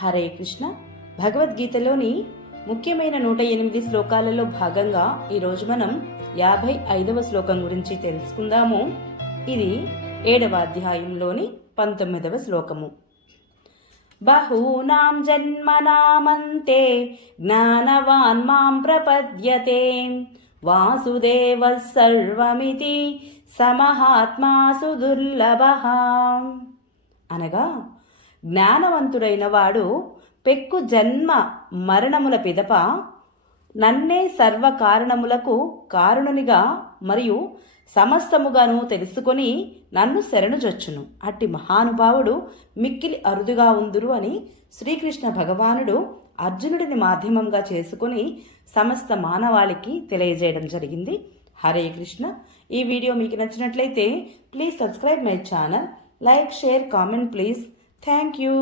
హరే కృష్ణ. భగవద్గీతలోని ముఖ్యమైన 108 శ్లోకాలలో భాగంగా ఈరోజు మనం 55వ శ్లోకం గురించి తెలుసుకుందాము. ఇది 7వ అధ్యాయంలోని 19వ శ్లోకము. బహూనాం జన్మనామంతే జ్ఞానవాన్ మాం ప్రపద్యతే వాసుదేవ సర్వమితి సమహాత్మాసు దుర్లభః. అనగా జ్ఞానవంతుడైన వాడు పెక్కు జన్మ మరణముల పిదప నన్నే సర్వ కారణములకు కారణునిగా మరియు సమస్తముగాను తెలుసుకొని నన్ను శరణుజొచ్చును. అట్టి మహానుభావుడు మిక్కిలి అరుదుగా ఉందురు అని శ్రీకృష్ణ భగవానుడు అర్జునుడిని మాధ్యమంగా చేసుకుని సమస్త మానవాళికి తెలియజేయడం జరిగింది. హరే కృష్ణ. ఈ వీడియో మీకు నచ్చినట్లయితే please subscribe my channel, like, share, comment please. Thank you.